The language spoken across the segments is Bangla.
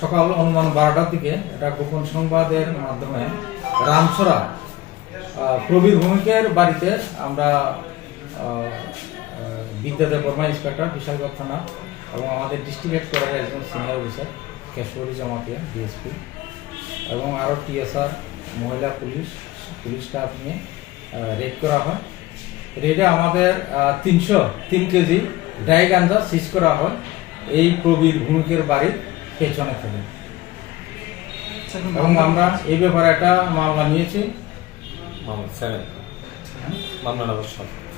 সকাল অনুমান 12টার দিকে একটা গোপন সংবাদের মাধ্যমে রামছড়া প্রবীর ভৌমিকের বাড়িতে আমরা বিদ্যাধর বর্মা ইন্সপেক্টর বিশালগড় থানা এবং আমাদের ডিস্ট্রিক্ট হেডকোয়ার্টারের একজন senior officer Keshari Jamatia DSP এবং আরও টিএসআর মহিলা পুলিশ স্টাফ নিয়ে রেড করা হয়। রেডে আমাদের 303 কেজি ড্রাই গাঁজা সিজ করা হয় এই প্রবীর ভৌমিকের বাড়ির পেছনে থেকে। এবং আমরা এই ব্যাপারে একটা মামলা নিয়েছি,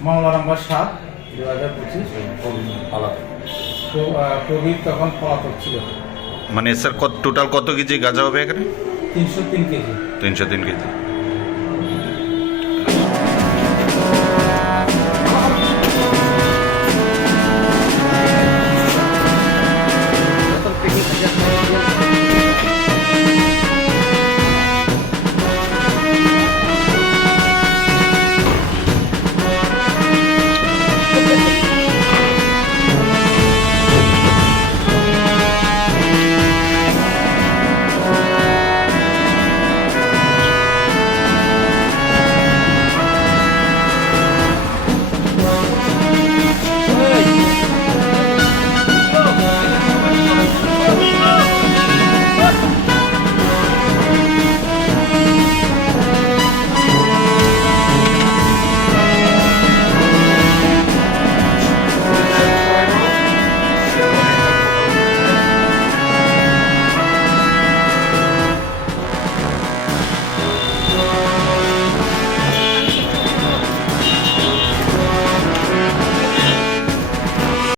মামলা নাম্বার 7 2025। প্রবীর তখন পলাতক ছিল। মানে স্যার টোটাল কত কেজি গাঁজা হবে এখানে? 303 কেজি। 303 কেজি।